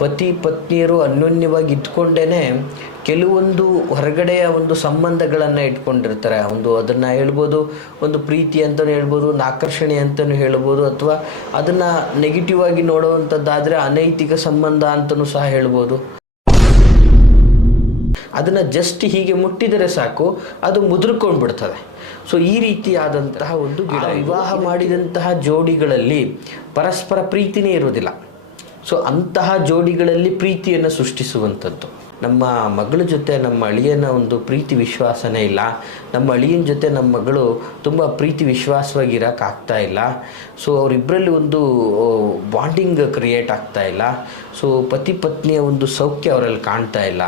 ಪತಿ ಪತ್ನಿಯರು ಅನ್ಯೋನ್ಯವಾಗಿ ಇಟ್ಕೊಂಡೇ ಕೆಲವೊಂದು ಹೊರಗಡೆಯ ಒಂದು ಸಂಬಂಧಗಳನ್ನು ಇಟ್ಕೊಂಡಿರ್ತಾರೆ. ಅದನ್ನು ಹೇಳ್ಬೋದು, ಒಂದು ಪ್ರೀತಿ ಅಂತಲೂ ಹೇಳ್ಬೋದು, ಒಂದು ಆಕರ್ಷಣೆ ಅಂತಲೂ ಹೇಳ್ಬೋದು, ಅಥವಾ ಅದನ್ನು ನೆಗೆಟಿವ್ ಆಗಿ ನೋಡುವಂಥದ್ದಾದರೆ ಅನೈತಿಕ ಸಂಬಂಧ ಅಂತಲೂ ಸಹ ಹೇಳ್ಬೋದು. ಅದನ್ನು ಜಸ್ಟ್ ಹೀಗೆ ಮುಟ್ಟಿದರೆ ಸಾಕು, ಅದು ಮುದುರ್ಕೊಂಡು ಬಿಡ್ತದೆ. ಸೊ ಈ ರೀತಿಯಾದಂತಹ ಒಂದು ಗಿಡ. ವಿವಾಹ ಮಾಡಿದಂತಹ ಜೋಡಿಗಳಲ್ಲಿ ಪರಸ್ಪರ ಪ್ರೀತಿನೇ ಇರೋದಿಲ್ಲ. ಸೊ ಅಂತಹ ಜೋಡಿಗಳಲ್ಲಿ ಪ್ರೀತಿಯನ್ನು ಸೃಷ್ಟಿಸುವಂಥದ್ದು. ನಮ್ಮ ಮಗಳ ಜೊತೆ ನಮ್ಮ ಅಳಿಯನ ಒಂದು ಪ್ರೀತಿ ವಿಶ್ವಾಸನೇ ಇಲ್ಲ, ನಮ್ಮ ಅಳಿಯನ ಜೊತೆ ನಮ್ಮ ಮಗಳು ತುಂಬ ಪ್ರೀತಿ ವಿಶ್ವಾಸವಾಗಿ ಇರೋಕ್ಕಾಗ್ತಾ ಇಲ್ಲ. ಸೊ ಅವರಿಬ್ಬರಲ್ಲಿ ಒಂದು ಬಾಂಡಿಂಗ್ ಕ್ರಿಯೇಟ್ ಆಗ್ತಾ ಇಲ್ಲ. ಸೊ ಪತಿ ಪತ್ನಿಯ ಒಂದು ಸೌಖ್ಯ ಅವರಲ್ಲಿ ಕಾಣ್ತಾ ಇಲ್ಲ.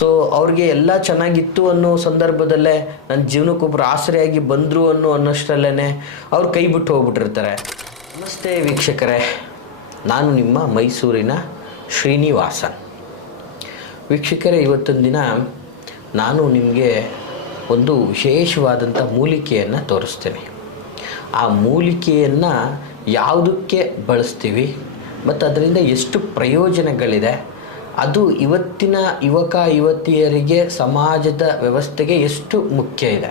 ಸೊ ಅವ್ರಿಗೆ ಎಲ್ಲ ಚೆನ್ನಾಗಿತ್ತು ಅನ್ನೋ ಸಂದರ್ಭದಲ್ಲೇ ನನ್ನ ಜೀವನಕ್ಕೊಬ್ಬರು ಆಸರೆಯಾಗಿ ಬಂದರು ಅನ್ನೋಷ್ಟರಲ್ಲೇ ಅವ್ರು ಕೈ ಬಿಟ್ಟು ಹೋಗ್ಬಿಟ್ಟಿರ್ತಾರೆ. ನಮಸ್ತೆ ವೀಕ್ಷಕರೇ, ನಾನು ನಿಮ್ಮ ಮೈಸೂರಿನ ಶ್ರೀನಿವಾಸನ್. ವೀಕ್ಷಕರೇ, ಇವತ್ತೊಂದು ದಿನ ನಾನು ನಿಮಗೆ ಒಂದು ವಿಶೇಷವಾದಂಥ ಮೂಲಿಕೆಯನ್ನು ತೋರಿಸ್ತೇನೆ. ಆ ಮೂಲಿಕೆಯನ್ನು ಯಾವುದಕ್ಕೆ ಬಳಸ್ತೀವಿ ಮತ್ತು ಅದರಿಂದ ಎಷ್ಟು ಪ್ರಯೋಜನಗಳಿದೆ, ಅದು ಇವತ್ತಿನ ಯುವಕ ಯುವತಿಯರಿಗೆ ಸಮಾಜದ ವ್ಯವಸ್ಥೆಗೆ ಎಷ್ಟು ಮುಖ್ಯ ಇದೆ,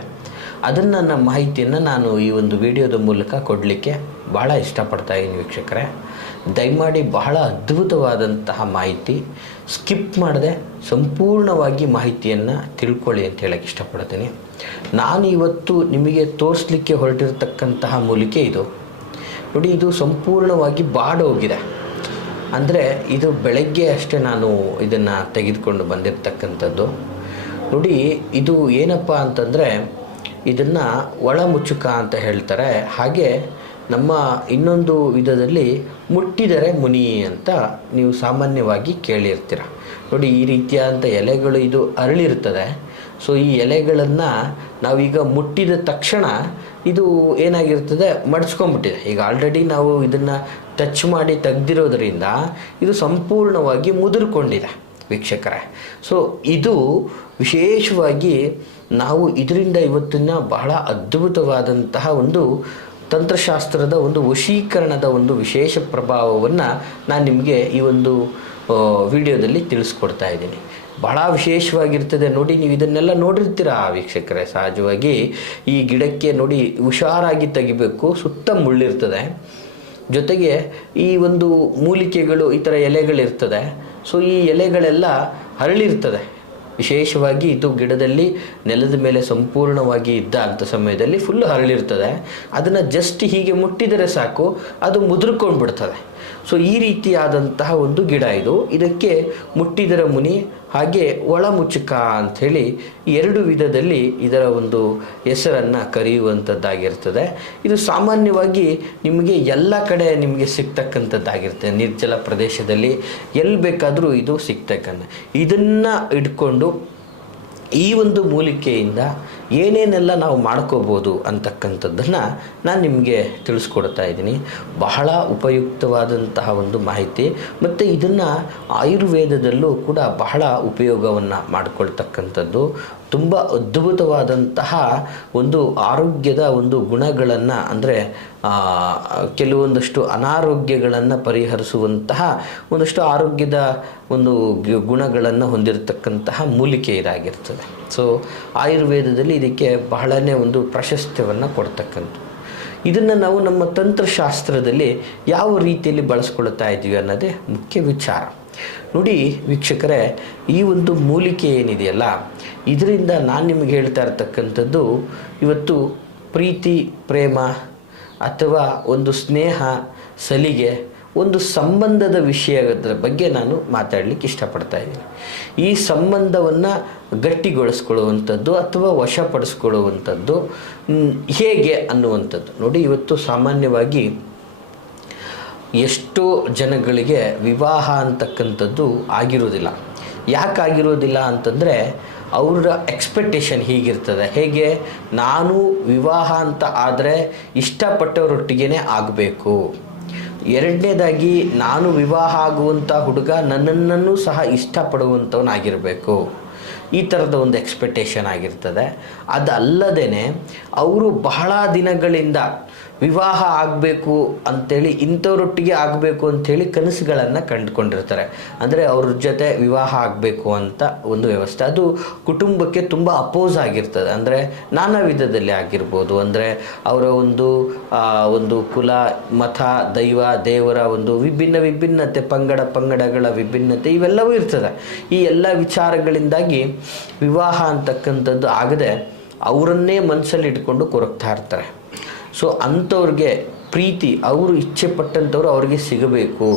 ಅದನ್ನು ನನ್ನ ಮಾಹಿತಿಯನ್ನು ನಾನು ಈ ಒಂದು ವಿಡಿಯೋದ ಮೂಲಕ ಕೊಡಲಿಕ್ಕೆ ಭಾಳ ಇಷ್ಟಪಡ್ತಾ ಇದ್ದೀನಿ. ವೀಕ್ಷಕರೇ, ದಯಮಾಡಿ ಬಹಳ ಅದ್ಭುತವಾದಂತಹ ಮಾಹಿತಿ, ಸ್ಕಿಪ್ ಮಾಡದೆ ಸಂಪೂರ್ಣವಾಗಿ ಮಾಹಿತಿಯನ್ನು ತಿಳ್ಕೊಳ್ಳಿ ಅಂತ ಹೇಳಕ್ಕೆ ಇಷ್ಟಪಡ್ತೀನಿ. ನಾನು ಇವತ್ತು ನಿಮಗೆ ತೋರಿಸ್ಲಿಕ್ಕೆ ಹೊರಟಿರ್ತಕ್ಕಂತಹ ಮೂಲಿಕೆ ಇದು ನೋಡಿ. ಇದು ಸಂಪೂರ್ಣವಾಗಿ ಬಾಡೋಗಿದೆ. ಅಂದರೆ ಇದು ಬೆಳಗ್ಗೆ ಅಷ್ಟೇ ನಾನು ಇದನ್ನು ತೆಗೆದುಕೊಂಡು ಬಂದಿರತಕ್ಕಂಥದ್ದು ನೋಡಿ. ಇದು ಏನಪ್ಪ ಅಂತಂದರೆ ಇದನ್ನು ಒಳಮುಚ್ಚುಕ ಅಂತ ಹೇಳ್ತಾರೆ. ಹಾಗೆ ನಮ್ಮ ಇನ್ನೊಂದು ವಿಧದಲ್ಲಿ ಮುಟ್ಟಿದರೆ ಮುನಿ ಅಂತ ನೀವು ಸಾಮಾನ್ಯವಾಗಿ ಕೇಳಿರ್ತೀರ ನೋಡಿ. ಈ ರೀತಿಯಾದಂಥ ಎಲೆಗಳು ಇದು ಅರಳಿರ್ತದೆ. ಸೊ ಈ ಎಲೆಗಳನ್ನು ನಾವೀಗ ಮುಟ್ಟಿದ ತಕ್ಷಣ ಇದು ಏನಾಗಿರ್ತದೆ, ಮಡ್ಚ್ಕೊಂಡ್ಬಿಟ್ಟಿದೆ. ಈಗ ಆಲ್ರೆಡಿ ನಾವು ಇದನ್ನು ಟಚ್ ಮಾಡಿ ತೆಗ್ದಿರೋದ್ರಿಂದ ಇದು ಸಂಪೂರ್ಣವಾಗಿ ಮುದುರ್ಕೊಂಡಿದೆ ವೀಕ್ಷಕರೇ. ಸೊ ಇದು ವಿಶೇಷವಾಗಿ ನಾವು ಇದರಿಂದ ಇವತ್ತಿನ ಬಹಳ ಅದ್ಭುತವಾದಂತಹ ಒಂದು ತಂತ್ರಶಾಸ್ತ್ರದ ಒಂದು ವಶೀಕರಣದ ಒಂದು ವಿಶೇಷ ಪ್ರಭಾವವನ್ನು ನಾನು ನಿಮಗೆ ಈ ಒಂದು ವಿಡಿಯೋದಲ್ಲಿ ತಿಳಿಸ್ಕೊಡ್ತಾ ಇದ್ದೀನಿ. ಬಹಳ ವಿಶೇಷವಾಗಿರ್ತದೆ ನೋಡಿ. ನೀವು ಇದನ್ನೆಲ್ಲ ನೋಡಿರ್ತೀರ ವೀಕ್ಷಕರೇ. ಸಹಜವಾಗಿ ಈ ಗಿಡಕ್ಕೆ ನೋಡಿ ಹುಷಾರಾಗಿ ತೆಗಿಬೇಕು, ಸುತ್ತ ಮುಳ್ಳಿರ್ತದೆ. ಜೊತೆಗೆ ಈ ಒಂದು ಮೂಲಿಕೆಗಳು ಈ ಥರ ಎಲೆಗಳಿರ್ತದೆ. ಸೊ ಈ ಎಲೆಗಳೆಲ್ಲ ಹರಳಿರ್ತದೆ. ವಿಶೇಷವಾಗಿ ಇದು ಗಿಡದಲ್ಲಿ ನೆಲದ ಮೇಲೆ ಸಂಪೂರ್ಣವಾಗಿ ಇದ್ದ ಅಂಥ ಸಮಯದಲ್ಲಿ ಫುಲ್ ಹರಳಿರ್ತದೆ. ಅದನ್ನು ಜಸ್ಟ್ ಹೀಗೆ ಮುಟ್ಟಿದರೆ ಸಾಕು, ಅದು ಮುದುರ್ಕೊಂಡು ಬಿಡ್ತದೆ. ಸೊ ಈ ರೀತಿಯಾದಂತಹ ಒಂದು ಗಿಡ ಇದು. ಇದಕ್ಕೆ ಮುಟ್ಟಿದರ ಮುನಿ ಹಾಗೆ ಒಳಮುಚ್ಚುಕ ಅಂಥೇಳಿ ಎರಡು ವಿಧದಲ್ಲಿ ಇದರ ಒಂದು ಹೆಸರನ್ನು ಕರೆಯುವಂಥದ್ದಾಗಿರ್ತದೆ. ಇದು ಸಾಮಾನ್ಯವಾಗಿ ನಿಮಗೆ ಎಲ್ಲ ಕಡೆ ನಿಮಗೆ ಸಿಗ್ತಕ್ಕಂಥದ್ದಾಗಿರ್ತದೆ. ನಿರ್ಜಲ ಪ್ರದೇಶದಲ್ಲಿ ಎಲ್ಲಿ ಬೇಕಾದರೂ ಇದು ಸಿಗ್ತಕ್ಕಂಥ. ಇದನ್ನು ಇಟ್ಕೊಂಡು ಈ ಒಂದು ಮೂಲಿಕೆಯಿಂದ ಏನೇನೆಲ್ಲ ನಾವು ಮಾಡ್ಕೋಬೋದು ಅಂತಕ್ಕಂಥದ್ದನ್ನು ನಾನು ನಿಮಗೆ ತಿಳಿಸ್ಕೊಡ್ತಾ ಇದ್ದೀನಿ. ಬಹಳ ಉಪಯುಕ್ತವಾದಂತಹ ಒಂದು ಮಾಹಿತಿ. ಮತ್ತು ಇದನ್ನು ಆಯುರ್ವೇದದಲ್ಲೂ ಕೂಡ ಬಹಳ ಉಪಯೋಗವನ್ನು ಮಾಡಿಕೊಳ್ತಕ್ಕಂಥದ್ದು. ತುಂಬ ಅದ್ಭುತವಾದಂತಹ ಒಂದು ಆರೋಗ್ಯದ ಒಂದು ಗುಣಗಳನ್ನು, ಅಂದರೆ ಕೆಲವೊಂದಷ್ಟು ಅನಾರೋಗ್ಯಗಳನ್ನು ಪರಿಹರಿಸುವಂತಹ ಒಂದಷ್ಟು ಆರೋಗ್ಯದ ಒಂದು ಗುಣಗಳನ್ನು ಹೊಂದಿರತಕ್ಕಂತಹ ಮೂಲಿಕೆ ಇದಾಗಿರ್ತದೆ. ಸೊ ಆಯುರ್ವೇದದಲ್ಲಿ ಇದಕ್ಕೆ ಬಹಳನೇ ಒಂದು ಪ್ರಶಸ್ತಿಯನ್ನು ಕೊಡ್ತಕ್ಕಂಥ. ಇದನ್ನು ನಾವು ನಮ್ಮ ತಂತ್ರಶಾಸ್ತ್ರದಲ್ಲಿ ಯಾವ ರೀತಿಯಲ್ಲಿ ಬಳಸ್ಕೊಳ್ತಾ ಇದ್ದೀವಿ ಅನ್ನೋದೇ ಮುಖ್ಯ ವಿಚಾರ. ನೋಡಿ ವೀಕ್ಷಕರೇ, ಈ ಒಂದು ಮೂಲಿಕೆ ಏನಿದೆಯಲ್ಲ, ಇದರಿಂದ ನಾನು ನಿಮಗೆ ಹೇಳ್ತಾ ಇರ್ತಕ್ಕಂಥದ್ದು ಇವತ್ತು ಪ್ರೀತಿ ಪ್ರೇಮ ಅಥವಾ ಒಂದು ಸ್ನೇಹ ಸಲಿಗೆ ಒಂದು ಸಂಬಂಧದ ವಿಷಯದ ಬಗ್ಗೆ ನಾನು ಮಾತಾಡಲಿಕ್ಕೆ ಇಷ್ಟಪಡ್ತಾ ಇದ್ದೀನಿ. ಈ ಸಂಬಂಧವನ್ನು ಗಟ್ಟಿಗೊಳಿಸ್ಕೊಳ್ಳುವಂಥದ್ದು ಅಥವಾ ವಶಪಡಿಸ್ಕೊಳ್ಳುವಂಥದ್ದು ಹೇಗೆ ಅನ್ನುವಂಥದ್ದು ನೋಡಿ. ಇವತ್ತು ಸಾಮಾನ್ಯವಾಗಿ ಎಷ್ಟೋ ಜನಗಳಿಗೆ ವಿವಾಹ ಅಂತಕ್ಕಂಥದ್ದು ಆಗಿರೋದಿಲ್ಲ. ಯಾಕಾಗಿರೋದಿಲ್ಲ ಅಂತಂದರೆ ಅವರ ಎಕ್ಸ್ಪೆಕ್ಟೇಷನ್ ಹೀಗಿರ್ತದೆ. ಹೇಗೆ, ನಾನು ವಿವಾಹ ಅಂತ ಆದರೆ ಇಷ್ಟಪಟ್ಟವರೊಟ್ಟಿಗೆ ಆಗಬೇಕು. ಎರಡನೇದಾಗಿ, ನಾನು ವಿವಾಹ ಆಗುವಂಥ ಹುಡುಗ ನನ್ನನ್ನು ಸಹ ಇಷ್ಟಪಡುವಂಥವನಾಗಿರಬೇಕು. ಈ ಥರದ ಒಂದು ಎಕ್ಸ್ಪೆಕ್ಟೇಷನ್ ಆಗಿರ್ತದೆ. ಅದಲ್ಲದೇ ಅವರು ಬಹಳ ದಿನಗಳಿಂದ ವಿವಾಹ ಆಗಬೇಕು ಅಂಥೇಳಿ ಇಂಥವ್ರೊಟ್ಟಿಗೆ ಆಗಬೇಕು ಅಂಥೇಳಿ ಕನಸುಗಳನ್ನು ಕಂಡುಕೊಂಡಿರ್ತಾರೆ. ಅಂದರೆ ಅವ್ರ ಜೊತೆ ವಿವಾಹ ಆಗಬೇಕು ಅಂತ ಒಂದು ವ್ಯವಸ್ಥೆ, ಅದು ಕುಟುಂಬಕ್ಕೆ ತುಂಬ ಅಪೋಸ್ ಆಗಿರ್ತದೆ. ಅಂದರೆ ನಾನಾ ವಿಧದಲ್ಲಿ ಆಗಿರ್ಬೋದು. ಅಂದರೆ ಅವರ ಒಂದು ಕುಲ, ಮತ, ದೈವ, ದೇವರ ಒಂದು ವಿಭಿನ್ನತೆ, ಪಂಗಡಗಳ ವಿಭಿನ್ನತೆ ಇವೆಲ್ಲವೂ ಇರ್ತದೆ. ಈ ಎಲ್ಲ ವಿಚಾರಗಳಿಂದಾಗಿ ವಿವಾಹ ಅಂತಕ್ಕಂಥದ್ದು ಆಗದೆ ಅವರನ್ನೇ ಮನಸ್ಸಲ್ಲಿ ಇಟ್ಕೊಂಡು ಕೊರಗ್ತಾ ಇರ್ತಾರೆ. ಸೊ ಅಂಥವ್ರಿಗೆ ಪ್ರೀತಿ, ಅವರು ಇಚ್ಛೆ ಪಟ್ಟಂಥವ್ರು ಅವ್ರಿಗೆ ಸಿಗಬೇಕು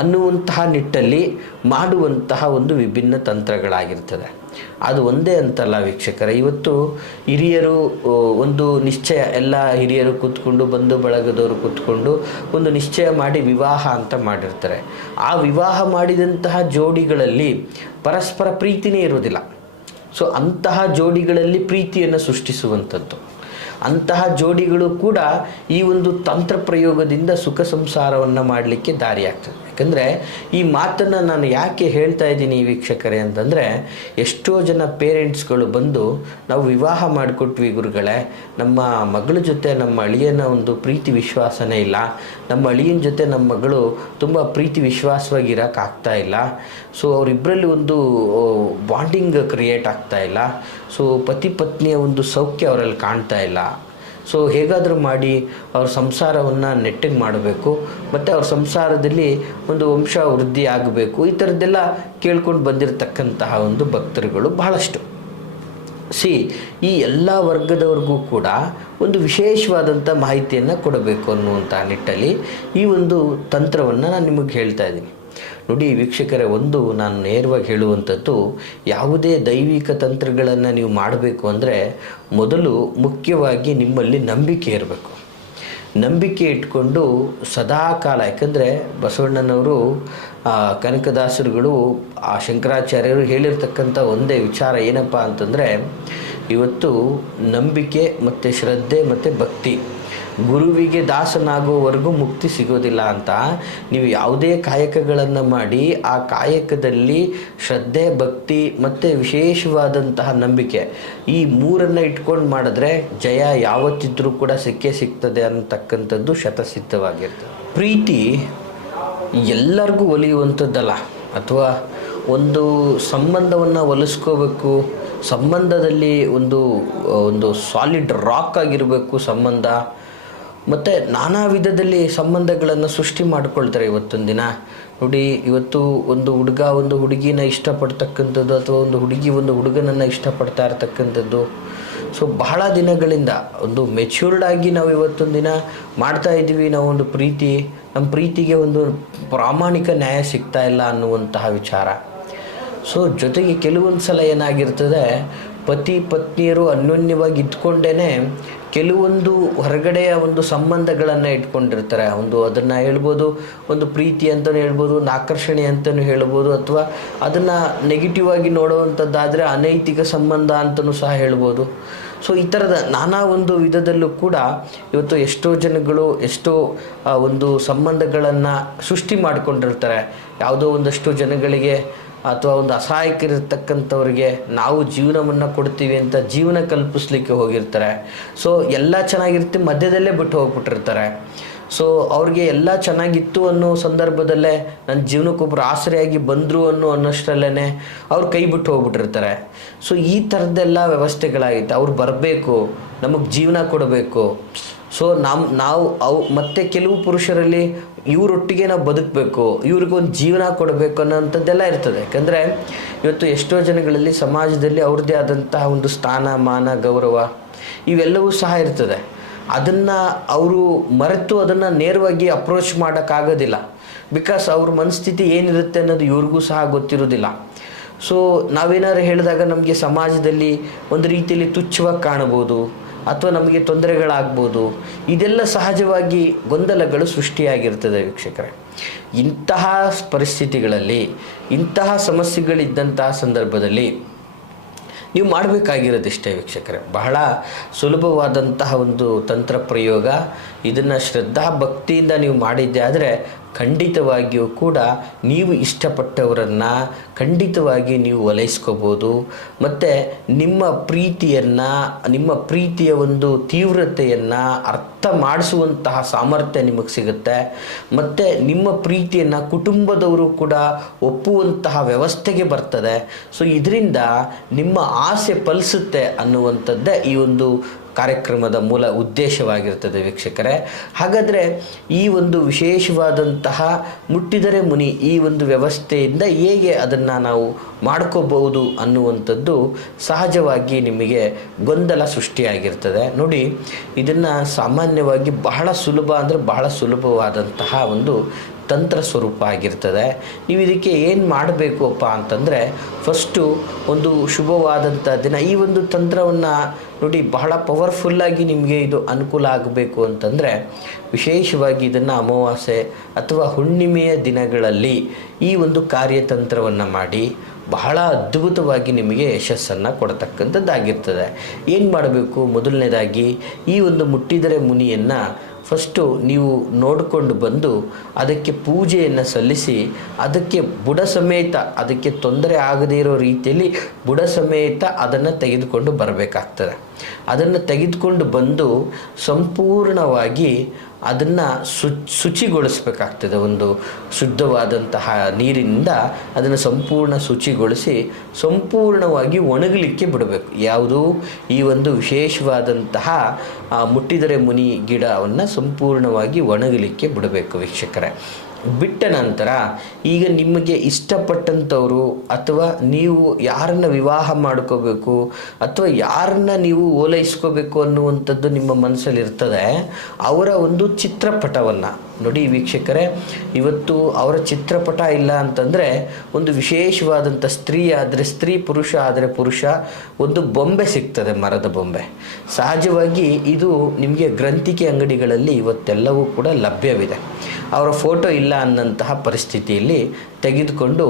ಅನ್ನುವಂತಹ ನಿಟ್ಟಲ್ಲಿ ಮಾಡುವಂತಹ ಒಂದು ವಿಭಿನ್ನ ತಂತ್ರಗಳಾಗಿರ್ತದೆ. ಅದು ಒಂದೇ ಅಂತಲ್ಲ ವೀಕ್ಷಕರೇ, ಇವತ್ತು ಹಿರಿಯರು ಒಂದು ನಿಶ್ಚಯ, ಎಲ್ಲ ಹಿರಿಯರು ಕೂತ್ಕೊಂಡು, ಬಂಧು ಬಳಗದವರು ಕೂತ್ಕೊಂಡು ಒಂದು ನಿಶ್ಚಯ ಮಾಡಿ ವಿವಾಹ ಅಂತ ಮಾಡಿರ್ತಾರೆ. ಆ ವಿವಾಹ ಮಾಡಿದಂತಹ ಜೋಡಿಗಳಲ್ಲಿ ಪರಸ್ಪರ ಪ್ರೀತಿನೇ ಇರೋದಿಲ್ಲ. ಸೊ ಅಂತಹ ಜೋಡಿಗಳಲ್ಲಿ ಪ್ರೀತಿಯನ್ನು ಸೃಷ್ಟಿಸುವಂಥದ್ದು, ಅಂತಹ ಜೋಡಿಗಳು ಕೂಡ ಈ ಒಂದು ತಂತ್ರ ಪ್ರಯೋಗದಿಂದ ಸುಖ ಸಂಸಾರವನ್ನು ಮಾಡಲಿಕ್ಕೆ ದಾರಿಯಾಗ್ತದೆ. ಯಾಕಂದರೆ ಈ ಮಾತನ್ನು ನಾನು ಯಾಕೆ ಹೇಳ್ತಾ ಇದ್ದೀನಿ ವೀಕ್ಷಕರೇ ಅಂತಂದರೆ, ಎಷ್ಟೋ ಜನ ಪೇರೆಂಟ್ಸ್ಗಳು ಬಂದು ನಾವು ವಿವಾಹ ಮಾಡಿಕೊಟ್ವಿ ಗುರುಗಳೇ, ನಮ್ಮ ಮಗಳ ಜೊತೆ ನಮ್ಮ ಅಳಿಯನ ಒಂದು ಪ್ರೀತಿ ವಿಶ್ವಾಸನೇ ಇಲ್ಲ, ನಮ್ಮ ಅಳಿಯನ ಜೊತೆ ನಮ್ಮ ಮಗಳು ತುಂಬ ಪ್ರೀತಿ ವಿಶ್ವಾಸವಾಗಿ ಇರೋಕ್ಕಾಗ್ತಾ ಇಲ್ಲ. ಸೊ ಅವರಿಬ್ಬರಲ್ಲಿ ಒಂದು ಬಾಂಡಿಂಗ್ ಕ್ರಿಯೇಟ್ ಆಗ್ತಾ ಇಲ್ಲ. ಸೊ ಪತಿ ಪತ್ನಿಯ ಒಂದು ಸೌಖ್ಯ ಅವರಲ್ಲಿ ಕಾಣ್ತಾ ಇಲ್ಲ. ಸೊ ಹೇಗಾದರೂ ಮಾಡಿ ಅವ್ರ ಸಂಸಾರವನ್ನು ನೆಟ್ಟಿಗೆ ಮಾಡಬೇಕು ಮತ್ತು ಅವ್ರ ಸಂಸಾರದಲ್ಲಿ ಒಂದು ವಂಶ ವೃದ್ಧಿ ಆಗಬೇಕು, ಈ ಥರದ್ದೆಲ್ಲ ಕೇಳ್ಕೊಂಡು ಬಂದಿರತಕ್ಕಂತಹ ಒಂದು ಭಕ್ತರುಗಳು ಬಹಳಷ್ಟು. ಈ ಎಲ್ಲ ವರ್ಗದವ್ರಿಗೂ ಕೂಡ ಒಂದು ವಿಶೇಷವಾದಂಥ ಮಾಹಿತಿಯನ್ನು ಕೊಡಬೇಕು ಅನ್ನುವಂಥ ನಿಟ್ಟಲ್ಲಿ ಈ ಒಂದು ತಂತ್ರವನ್ನು ನಾನು ನಿಮಗೆ ಹೇಳ್ತಾ ಇದ್ದೀನಿ. ನೋಡಿ ವೀಕ್ಷಕರೇ, ನಾನು ನೇರವಾಗಿ ಹೇಳುವಂಥದ್ದು, ಯಾವುದೇ ದೈವಿಕ ತಂತ್ರಗಳನ್ನು ನೀವು ಮಾಡಬೇಕು ಅಂದರೆ ಮೊದಲು ಮುಖ್ಯವಾಗಿ ನಿಮ್ಮಲ್ಲಿ ನಂಬಿಕೆ ಇರಬೇಕು. ನಂಬಿಕೆ ಇಟ್ಕೊಂಡು ಸದಾಕಾಲ, ಯಾಕಂದರೆ ಬಸವಣ್ಣನವರು, ಕನಕದಾಸರುಗಳು, ಶಂಕರಾಚಾರ್ಯರು ಹೇಳಿರ್ತಕ್ಕಂಥ ಒಂದೇ ವಿಚಾರ ಏನಪ್ಪ ಅಂತಂದರೆ, ಇವತ್ತು ನಂಬಿಕೆ ಮತ್ತು ಶ್ರದ್ಧೆ ಮತ್ತು ಭಕ್ತಿ, ಗುರುವಿಗೆ ದಾಸನಾಗುವವರೆಗೂ ಮುಕ್ತಿ ಸಿಗೋದಿಲ್ಲ ಅಂತ. ನೀವು ಯಾವುದೇ ಕಾಯಕಗಳನ್ನು ಮಾಡಿ ಆ ಕಾಯಕದಲ್ಲಿ ಶ್ರದ್ಧೆ, ಭಕ್ತಿ ಮತ್ತು ವಿಶೇಷವಾದಂತಹ ನಂಬಿಕೆ, ಈ ಮೂರನ್ನು ಇಟ್ಕೊಂಡು ಮಾಡಿದ್ರೆ ಜಯ ಯಾವತ್ತಿದ್ರೂ ಕೂಡ ಸಿಗ್ತದೆ ಅನ್ನತಕ್ಕಂಥದ್ದು ಶತಸಿದ್ಧವಾಗಿರ್ತದೆ. ಪ್ರೀತಿ ಎಲ್ಲರಿಗೂ ಒಲಿಯುವಂಥದ್ದಲ್ಲ, ಅಥವಾ ಒಂದು ಸಂಬಂಧವನ್ನು ಒಲಿಸ್ಕೋಬೇಕು, ಸಂಬಂಧದಲ್ಲಿ ಒಂದು ಸಾಲಿಡ್ ರಾಕ್ ಆಗಿರಬೇಕು ಸಂಬಂಧ, ಮತ್ತು ನಾನಾ ವಿಧದಲ್ಲಿ ಸಂಬಂಧಗಳನ್ನು ಸೃಷ್ಟಿ ಮಾಡಿಕೊಳ್ತಾರೆ ಇವತ್ತೊಂದು ದಿನ. ನೋಡಿ, ಇವತ್ತು ಒಂದು ಹುಡುಗ ಒಂದು ಹುಡುಗಿನ ಇಷ್ಟಪಡ್ತಕ್ಕಂಥದ್ದು, ಅಥವಾ ಒಂದು ಹುಡುಗಿ ಒಂದು ಹುಡುಗನನ್ನು ಇಷ್ಟಪಡ್ತಾ ಇರ್ತಕ್ಕಂಥದ್ದು. ಸೊ ಬಹಳ ದಿನಗಳಿಂದ ಒಂದು ಮೆಚ್ಯೂರ್ಡಾಗಿ ನಾವು ಇವತ್ತೊಂದು ದಿನ ಮಾಡ್ತಾ ಇದ್ದೀವಿ ನಾವು ಒಂದು ಪ್ರೀತಿ, ನಮ್ಮ ಪ್ರೀತಿಗೆ ಒಂದು ಪ್ರಾಮಾಣಿಕ ನ್ಯಾಯ ಸಿಗ್ತಾ ಇಲ್ಲ ಅನ್ನುವಂತಹ ವಿಚಾರ. ಸೊ ಜೊತೆಗೆ ಕೆಲವೊಂದು ಸಲ ಏನಾಗಿರ್ತದೆ, ಪತಿ ಪತ್ನಿಯರು ಅನ್ಯೋನ್ಯವಾಗಿ ಇದ್ಕೊಂಡೇ ಕೆಲವೊಂದು ಹೊರಗಡೆಯ ಒಂದು ಸಂಬಂಧಗಳನ್ನು ಇಟ್ಕೊಂಡಿರ್ತಾರೆ. ಅದನ್ನು ಹೇಳ್ಬೋದು, ಒಂದು ಪ್ರೀತಿ ಅಂತಲೂ ಹೇಳ್ಬೋದು, ಒಂದು ಆಕರ್ಷಣೆ ಅಂತಲೂ ಹೇಳ್ಬೋದು, ಅಥವಾ ಅದನ್ನು ನೆಗೆಟಿವ್ ಆಗಿ ನೋಡುವಂಥದ್ದಾದರೆ ಅನೈತಿಕ ಸಂಬಂಧ ಅಂತಲೂ ಸಹ ಹೇಳ್ಬೋದು. ಸೊ ಈ ಥರದ ನಾನಾ ಒಂದು ವಿಧದಲ್ಲೂ ಕೂಡ ಇವತ್ತು ಎಷ್ಟೋ ಜನಗಳು ಎಷ್ಟೋ ಒಂದು ಸಂಬಂಧಗಳನ್ನು ಸೃಷ್ಟಿ ಮಾಡಿಕೊಂಡಿರ್ತಾರೆ. ಯಾವುದೋ ಒಂದಷ್ಟು ಜನಗಳಿಗೆ ಅಥವಾ ಒಂದು ಅಸಹಾಯಕರಿರ್ತಕ್ಕಂಥವ್ರಿಗೆ ನಾವು ಜೀವನವನ್ನು ಕೊಡ್ತೀವಿ ಅಂತ ಜೀವನ ಕಲ್ಪಿಸ್ಲಿಕ್ಕೆ ಹೋಗಿರ್ತಾರೆ. ಸೊ ಎಲ್ಲ ಚೆನ್ನಾಗಿರ್ತೀವಿ, ಮಧ್ಯದಲ್ಲೇ ಬಿಟ್ಟು ಹೋಗ್ಬಿಟ್ಟಿರ್ತಾರೆ. ಸೊ ಅವ್ರಿಗೆ ಎಲ್ಲ ಚೆನ್ನಾಗಿತ್ತು ಅನ್ನೋ ಸಂದರ್ಭದಲ್ಲೇ ನನ್ನ ಜೀವನಕ್ಕೊಬ್ಬರು ಆಸರೆಯಾಗಿ ಬಂದರು ಅನ್ನೋಷ್ಟರಲ್ಲೇ ಅವ್ರು ಕೈ ಬಿಟ್ಟು ಹೋಗ್ಬಿಟ್ಟಿರ್ತಾರೆ. ಸೊ ಈ ಥರದ್ದೆಲ್ಲ ವ್ಯವಸ್ಥೆಗಳಾಗಿತ್ತು. ಅವ್ರು ಬರಬೇಕು, ನಮಗೆ ಜೀವನ ಕೊಡಬೇಕು. ಸೊ ಮತ್ತು ಕೆಲವು ಪುರುಷರಲ್ಲಿ ಇವರೊಟ್ಟಿಗೆ ನಾವು ಬದುಕಬೇಕು, ಇವ್ರಿಗೊಂದು ಜೀವನ ಕೊಡಬೇಕು ಅನ್ನೋಂಥದ್ದೆಲ್ಲ ಇರ್ತದೆ. ಯಾಕಂದರೆ ಇವತ್ತು ಎಷ್ಟೋ ಜನಗಳಲ್ಲಿ ಸಮಾಜದಲ್ಲಿ ಅವ್ರದ್ದೇ ಆದಂತಹ ಒಂದು ಸ್ಥಾನ, ಮಾನ, ಗೌರವ ಇವೆಲ್ಲವೂ ಸಹ ಇರ್ತದೆ. ಅದನ್ನು ಅವರು ಮರೆತು ಅದನ್ನು ನೇರವಾಗಿ ಅಪ್ರೋಚ್ ಮಾಡೋಕ್ಕಾಗೋದಿಲ್ಲ. ಬಿಕಾಸ್ ಅವ್ರ ಮನಸ್ಥಿತಿ ಏನಿರುತ್ತೆ ಅನ್ನೋದು ಇವ್ರಿಗೂ ಸಹ ಗೊತ್ತಿರೋದಿಲ್ಲ. ಸೊ ನಾವೇನಾದ್ರು ಹೇಳಿದಾಗ ನಮಗೆ ಸಮಾಜದಲ್ಲಿ ಒಂದು ರೀತಿಯಲ್ಲಿ ತುಚ್ಛವಾಗಿ ಕಾಣಬಹುದು, ಅಥವಾ ನಮಗೆ ತೊಂದರೆಗಳಾಗ್ಬೋದು. ಇದೆಲ್ಲ ಸಹಜವಾಗಿ ಗೊಂದಲಗಳು ಸೃಷ್ಟಿಯಾಗಿರ್ತದೆ ವೀಕ್ಷಕರೇ. ಇಂತಹ ಪರಿಸ್ಥಿತಿಗಳಲ್ಲಿ, ಇಂತಹ ಸಮಸ್ಯೆಗಳಿದ್ದಂತಹ ಸಂದರ್ಭದಲ್ಲಿ ನೀವು ಮಾಡಬೇಕಾಗಿರೋದಿಷ್ಟೇ ವೀಕ್ಷಕರೇ, ಬಹಳ ಸುಲಭವಾದಂತಹ ಒಂದು ತಂತ್ರ ಪ್ರಯೋಗ. ಇದನ್ನು ಶ್ರದ್ಧಾ ಭಕ್ತಿಯಿಂದ ನೀವು ಮಾಡಿದ್ದೆ ಆದರೆ ಖಂಡಿತವಾಗಿಯೂ ಕೂಡ ನೀವು ಇಷ್ಟಪಟ್ಟವರನ್ನು ಖಂಡಿತವಾಗಿ ನೀವು ಓಲೈಸ್ಕೋಬೋದು. ಮತ್ತು ನಿಮ್ಮ ಪ್ರೀತಿಯ ಒಂದು ತೀವ್ರತೆಯನ್ನು ಅರ್ಥ ಮಾಡಿಸುವಂತಹ ಸಾಮರ್ಥ್ಯ ನಿಮಗೆ ಸಿಗುತ್ತೆ. ಮತ್ತು ನಿಮ್ಮ ಪ್ರೀತಿಯನ್ನು ಕುಟುಂಬದವರು ಕೂಡ ಒಪ್ಪುವಂತಹ ವ್ಯವಸ್ಥೆಗೆ ಬರ್ತದೆ. ಸೊ ಇದರಿಂದ ನಿಮ್ಮ ಆಸೆ ಫಲಿಸುತ್ತೆ ಅನ್ನುವಂಥದ್ದೇ ಈ ಒಂದು ಕಾರ್ಯಕ್ರಮದ ಮೂಲ ಉದ್ದೇಶವಾಗಿರ್ತದೆ ವೀಕ್ಷಕರೇ. ಹಾಗಾದರೆ ಈ ಒಂದು ವಿಶೇಷವಾದಂತಹ ಮುಟ್ಟಿದರೆ ಮುನಿ ಈ ಒಂದು ವ್ಯವಸ್ಥೆಯಿಂದ ಹೇಗೆ ಅದನ್ನು ನಾವು ಮಾಡ್ಕೋಬಹುದು ಅನ್ನುವಂಥದ್ದು ಸಹಜವಾಗಿ ನಿಮಗೆ ಗೊಂದಲ ಸೃಷ್ಟಿಯಾಗಿರ್ತದೆ. ನೋಡಿ, ಇದನ್ನು ಸಾಮಾನ್ಯವಾಗಿ ಬಹಳ ಸುಲಭವಾದಂತಹ ಒಂದು ತಂತ್ರ ಸ್ವರೂಪ ಆಗಿರ್ತದೆ. ನೀವು ಇದಕ್ಕೆ ಏನು ಮಾಡಬೇಕಪ್ಪ ಅಂತಂದರೆ, ಫಸ್ಟು ಒಂದು ಶುಭವಾದಂಥ ದಿನ ಈ ಒಂದು ತಂತ್ರವನ್ನು ನೋಡಿ, ಬಹಳ ಪವರ್ಫುಲ್ಲಾಗಿ ನಿಮಗೆ ಇದು ಅನುಕೂಲ ಆಗಬೇಕು ಅಂತಂದರೆ ವಿಶೇಷವಾಗಿ ಇದನ್ನು ಅಮಾವಾಸ್ಯೆ ಅಥವಾ ಹುಣ್ಣಿಮೆಯ ದಿನಗಳಲ್ಲಿ ಈ ಒಂದು ಕಾರ್ಯತಂತ್ರವನ್ನು ಮಾಡಿ ಬಹಳ ಅದ್ಭುತವಾಗಿ ನಿಮಗೆ ಯಶಸ್ಸನ್ನು ಕೊಡತಕ್ಕಂಥದ್ದಾಗಿರ್ತದೆ. ಏನು ಮಾಡಬೇಕು? ಮೊದಲನೇದಾಗಿ ಈ ಒಂದು ಮುಟ್ಟಿದರೆ ಮುನಿಯನ್ನು ಫಸ್ಟು ನೀವು ನೋಡಿಕೊಂಡು ಬಂದು ಅದಕ್ಕೆ ಪೂಜೆಯನ್ನು ಸಲ್ಲಿಸಿ ಅದಕ್ಕೆ ಬುಡ ಸಮೇತ, ಅದಕ್ಕೆ ತೊಂದರೆ ಆಗದೇ ಇರೋ ರೀತಿಯಲ್ಲಿ ಬುಡ ಸಮೇತ ಅದನ್ನು ತೆಗೆದುಕೊಂಡು ಬರಬೇಕಾಗ್ತದೆ. ಅದನ್ನು ತೆಗೆದುಕೊಂಡು ಬಂದು ಸಂಪೂರ್ಣವಾಗಿ ಅದನ್ನು ಶುಚಿಗೊಳಿಸಬೇಕಾಗ್ತದೆ. ಒಂದು ಶುದ್ಧವಾದಂತಹ ನೀರಿನಿಂದ ಅದನ್ನು ಸಂಪೂರ್ಣ ಶುಚಿಗೊಳಿಸಿ ಸಂಪೂರ್ಣವಾಗಿ ಒಣಗಲಿಕ್ಕೆ ಬಿಡಬೇಕು. ಯಾವುದು? ಈ ಒಂದು ವಿಶೇಷವಾದಂತಹ ಮುಟ್ಟಿದರೆ ಮುನಿ ಗಿಡವನ್ನು ಸಂಪೂರ್ಣವಾಗಿ ಒಣಗಲಿಕ್ಕೆ ಬಿಡಬೇಕು ವೀಕ್ಷಕರೇ. ಬಿಟ್ಟ ನಂತರ ಈಗ ನಿಮಗೆ ಇಷ್ಟಪಟ್ಟಂಥವರು ಅಥವಾ ನೀವು ಯಾರನ್ನು ವಿವಾಹ ಮಾಡ್ಕೋಬೇಕು ಅಥವಾ ಯಾರನ್ನು ನೀವು ಓಲೈಸ್ಕೋಬೇಕು ಅನ್ನುವಂಥದ್ದು ನಿಮ್ಮ ಮನಸ್ಸಲ್ಲಿ ಇರ್ತದೆ, ಅವರ ಒಂದು ಚಿತ್ರಪಟವನ್ನು ನೋಡಿ ವೀಕ್ಷಕರೇ. ಇವತ್ತು ಅವರ ಚಿತ್ರಪಟ ಇಲ್ಲ ಅಂತಂದರೆ ಒಂದು ವಿಶೇಷವಾದಂಥ ಸ್ತ್ರೀ ಆದರೆ ಸ್ತ್ರೀ, ಪುರುಷ ಆದರೆ ಪುರುಷ, ಒಂದು ಬೊಂಬೆ ಸಿಗ್ತದೆ, ಮರದ ಬೊಂಬೆ. ಸಹಜವಾಗಿ ಇದು ನಿಮಗೆ ಗ್ರಂಥಿಕೆ ಅಂಗಡಿಗಳಲ್ಲಿ ಇವತ್ತೆಲ್ಲವೂ ಕೂಡ ಲಭ್ಯವಿದೆ. ಅವರ ಫೋಟೋ ಇಲ್ಲ ಅನ್ನಂತಹ ಪರಿಸ್ಥಿತಿಯಲ್ಲಿ ತೆಗೆದುಕೊಂಡು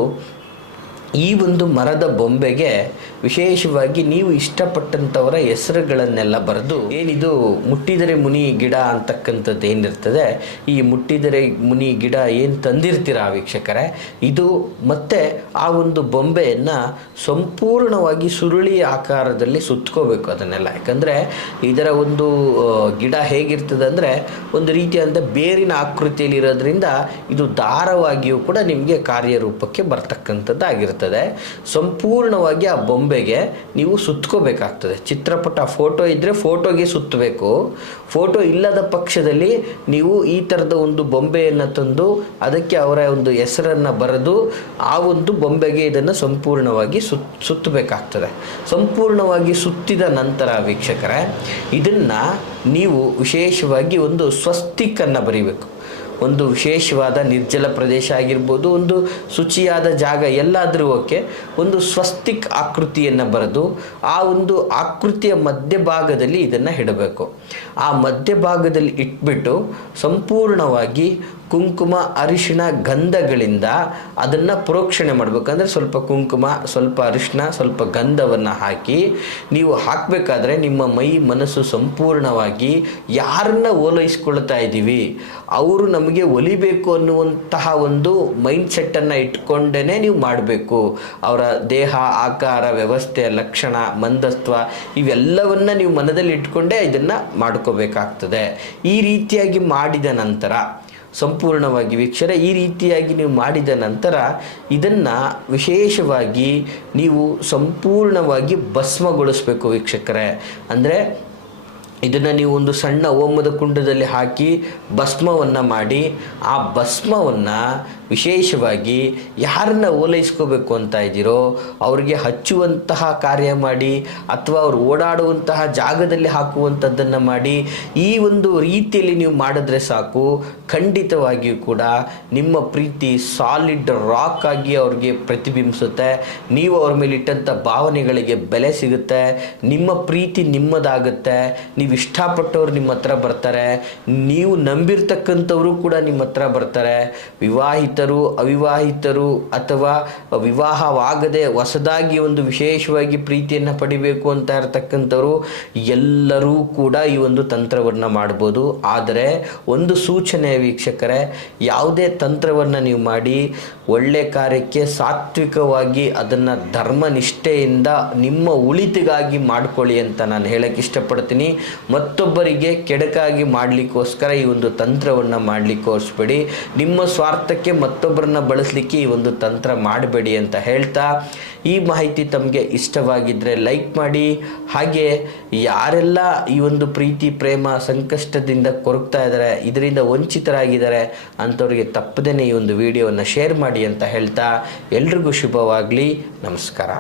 ಈ ಒಂದು ಮರದ ಬೊಂಬೆಗೆ ವಿಶೇಷವಾಗಿ ನೀವು ಇಷ್ಟಪಟ್ಟಂಥವರ ಹೆಸರುಗಳನ್ನೆಲ್ಲ ಬರೆದು, ಏನಿದು ಮುಟ್ಟಿದರೆ ಮುನಿ ಗಿಡ ಅಂತಕ್ಕಂಥದ್ದು ಏನಿರ್ತದೆ, ಈ ಮುಟ್ಟಿದರೆ ಮುನಿ ಗಿಡ ಏನು ತಂದಿರ್ತೀರ ವೀಕ್ಷಕರೇ, ಇದು ಮತ್ತು ಆ ಒಂದು ಬೊಂಬೆಯನ್ನು ಸಂಪೂರ್ಣವಾಗಿ ಸುರುಳಿ ಆಕಾರದಲ್ಲಿ ಸುತ್ಕೋಬೇಕು ಅದನ್ನೆಲ್ಲ. ಯಾಕಂದರೆ ಇದರ ಒಂದು ಗಿಡ ಹೇಗಿರ್ತದೆ ಅಂದರೆ ಒಂದು ರೀತಿಯಾದ ಬೇರಿನ ಆಕೃತಿಯಲ್ಲಿ ಇರೋದ್ರಿಂದ ಇದು ದಾರವಾಗಿಯೂ ಕೂಡ ನಿಮಗೆ ಕಾರ್ಯರೂಪಕ್ಕೆ ಬರ್ತಕ್ಕಂಥದ್ದಾಗಿರ್ತದೆ. ಸಂಪೂರ್ಣವಾಗಿ ಆ ಬೊಂಬೆಗೆ ನೀವು ಸುತ್ಕೋಬೇಕಾಗ್ತದೆ. ಚಿತ್ರಪಟ ಫೋಟೋ ಇದ್ದರೆ ಫೋಟೋಗೆ ಸುತ್ತಬೇಕು. ಫೋಟೋ ಇಲ್ಲದ ಪಕ್ಷದಲ್ಲಿ ನೀವು ಈ ಥರದ ಒಂದು ಬೊಂಬೆಯನ್ನು ತಂದು ಅದಕ್ಕೆ ಅವರ ಒಂದು ಹೆಸರನ್ನು ಬರೆದು ಆ ಒಂದು ಬೊಂಬೆಗೆ ಇದನ್ನು ಸಂಪೂರ್ಣವಾಗಿ ಸುತ್ತಬೇಕಾಗ್ತದೆ. ಸಂಪೂರ್ಣವಾಗಿ ಸುತ್ತಿದ ನಂತರ ವೀಕ್ಷಕರೇ, ಇದನ್ನು ನೀವು ವಿಶೇಷವಾಗಿ ಒಂದು ಸ್ವಸ್ತಿಕನ್ನು ಬರೀಬೇಕು. ಒಂದು ವಿಶೇಷವಾದ ನಿರ್ಜಲ ಪ್ರದೇಶ ಆಗಿರ್ಬೋದು, ಒಂದು ಶುಚಿಯಾದ ಜಾಗ ಎಲ್ಲಾದರೂ ಓಕೆ, ಒಂದು ಸ್ವಸ್ತಿಕ್ ಆಕೃತಿಯನ್ನು ಬರೆದು ಆ ಒಂದು ಆಕೃತಿಯ ಮಧ್ಯಭಾಗದಲ್ಲಿ ಇದನ್ನು ಇಡಬೇಕು. ಆ ಮಧ್ಯಭಾಗದಲ್ಲಿ ಇಟ್ಬಿಟ್ಟು ಸಂಪೂರ್ಣವಾಗಿ ಕುಂಕುಮ, ಅರಿಶಿಣ, ಗಂಧಗಳಿಂದ ಅದನ್ನು ಪ್ರೋಕ್ಷಣೆ ಮಾಡಬೇಕಂದ್ರೆ ಸ್ವಲ್ಪ ಕುಂಕುಮ, ಸ್ವಲ್ಪ ಅರಿಶಿಣ, ಸ್ವಲ್ಪ ಗಂಧವನ್ನು ಹಾಕಿ ನೀವು ಹಾಕಬೇಕಾದ್ರೆ ನಿಮ್ಮ ಮೈ ಮನಸ್ಸು ಸಂಪೂರ್ಣವಾಗಿ ಯಾರನ್ನ ಓಲೈಸ್ಕೊಳ್ತಾ ಇದ್ದೀವಿ ಅವರು ನಮಗೆ ಒಲಿಬೇಕು ಅನ್ನುವಂತಹ ಒಂದು ಮೈಂಡ್ ಸೆಟ್ಟನ್ನು ಇಟ್ಕೊಂಡೇ ನೀವು ಮಾಡಬೇಕು. ಅವರ ದೇಹ, ಆಕಾರ, ವ್ಯವಸ್ಥೆ, ಲಕ್ಷಣ, ಮಂದತ್ವ ಇವೆಲ್ಲವನ್ನು ನೀವು ಮನದಲ್ಲಿ ಇಟ್ಕೊಂಡೇ ಇದನ್ನು ಮಾಡ್ಕೋಬೇಕಾಗ್ತದೆ. ಈ ರೀತಿಯಾಗಿ ಮಾಡಿದ ನಂತರ ಸಂಪೂರ್ಣವಾಗಿ ವೀಕ್ಷಕರೇ, ಈ ರೀತಿಯಾಗಿ ನೀವು ಮಾಡಿದ ನಂತರ ಇದನ್ನು ವಿಶೇಷವಾಗಿ ನೀವು ಸಂಪೂರ್ಣವಾಗಿ ಭಸ್ಮಗೊಳಿಸಬೇಕು ವೀಕ್ಷಕರೇ. ಅಂದರೆ ಇದನ್ನು ನೀವು ಒಂದು ಸಣ್ಣ ಹೋಮದ ಕುಂಡದಲ್ಲಿ ಹಾಕಿ ಭಸ್ಮವನ್ನು ಮಾಡಿ ಆ ಭಸ್ಮವನ್ನು ವಿಶೇಷವಾಗಿ ಯಾರನ್ನ ಓಲೈಸ್ಕೋಬೇಕು ಅಂತ ಇದ್ದೀರೋ ಅವ್ರಿಗೆ ಹಚ್ಚುವಂತಹ ಕಾರ್ಯ ಮಾಡಿ ಅಥವಾ ಅವರು ಓಡಾಡುವಂತಹ ಜಾಗದಲ್ಲಿ ಹಾಕುವಂಥದ್ದನ್ನು ಮಾಡಿ ಈ ಒಂದು ರೀತಿಯಲ್ಲಿ ನೀವು ಮಾಡಿದ್ರೆ ಸಾಕು, ಖಂಡಿತವಾಗಿಯೂ ಕೂಡ ನಿಮ್ಮ ಪ್ರೀತಿ ಸಾಲಿಡ್ ರಾಕ್ ಆಗಿ ಅವ್ರಿಗೆ ಪ್ರತಿಬಿಂಬಿಸುತ್ತೆ. ನೀವು ಅವ್ರ ಮೇಲೆ ಇಟ್ಟಂಥ ಭಾವನೆಗಳಿಗೆ ಬೆಲೆ ಸಿಗುತ್ತೆ. ನಿಮ್ಮ ಪ್ರೀತಿ ನಿಮ್ಮದಾಗುತ್ತೆ. ನೀವು ಇಷ್ಟಪಟ್ಟವ್ರು ನಿಮ್ಮ ಹತ್ರ ಬರ್ತಾರೆ. ನೀವು ನಂಬಿರ್ತಕ್ಕಂಥವರು ಕೂಡ ನಿಮ್ಮ ಹತ್ರ ಬರ್ತಾರೆ. ವಿವಾಹಿತ ಅವಿವಾಹಿತರು ಅಥವಾ ವಿವಾಹವಾಗದೆ ಹೊಸದಾಗಿ ಒಂದು ವಿಶೇಷವಾಗಿ ಪ್ರೀತಿಯನ್ನು ಪಡಿಬೇಕು ಅಂತ ಇರತಕ್ಕಂಥವ್ರು ಎಲ್ಲರೂ ಕೂಡ ಈ ಒಂದು ತಂತ್ರವನ್ನು ಮಾಡ್ಬೋದು. ಆದರೆ ಒಂದು ಸೂಚನೆ ವೀಕ್ಷಕರೇ, ಯಾವುದೇ ತಂತ್ರವನ್ನು ನೀವು ಮಾಡಿ ಒಳ್ಳೆ ಕಾರ್ಯಕ್ಕೆ ಸಾತ್ವಿಕವಾಗಿ ಅದನ್ನು ಧರ್ಮನಿಷ್ಠೆಯಿಂದ ನಿಮ್ಮ ಉಳಿತಿಗಾಗಿ ಮಾಡ್ಕೊಳ್ಳಿ ಅಂತ ನಾನು ಹೇಳಕ್ಕೆ ಇಷ್ಟಪಡ್ತೀನಿ. ಮತ್ತೊಬ್ಬರಿಗೆ ಕೆಡಕಾಗಿ ಮಾಡಲಿಕ್ಕೋಸ್ಕರ ಈ ಒಂದು ತಂತ್ರವನ್ನು ಮಾಡಲಿಕ್ಕೆ ಹೋರಿಸ್ಬೇಡಿ. ನಿಮ್ಮ ಸ್ವಾರ್ಥಕ್ಕೆ ಮತ್ತೊಬ್ಬರನ್ನ ಬಳಸಲಿಕ್ಕೆ ಈ ಒಂದು ತಂತ್ರ ಮಾಡಬೇಡಿ ಅಂತ ಹೇಳ್ತಾ, ಈ ಮಾಹಿತಿ ತಮಗೆ ಇಷ್ಟವಾಗಿದ್ದರೆ ಲೈಕ್ ಮಾಡಿ. ಹಾಗೆ ಯಾರೆಲ್ಲ ಈ ಒಂದು ಪ್ರೀತಿ ಪ್ರೇಮ ಸಂಕಷ್ಟದಿಂದ ಕೊರಗ್ತಾ ಇದ್ದಾರೆ, ಇದರಿಂದ ವಂಚಿತರಾಗಿದ್ದಾರೆ ಅಂಥವ್ರಿಗೆ ತಪ್ಪದೇ ಈ ಒಂದು ವಿಡಿಯೋವನ್ನು ಶೇರ್ ಮಾಡಿ ಅಂತ ಹೇಳ್ತಾ, ಎಲ್ರಿಗೂ ಶುಭವಾಗಲಿ. ನಮಸ್ಕಾರ.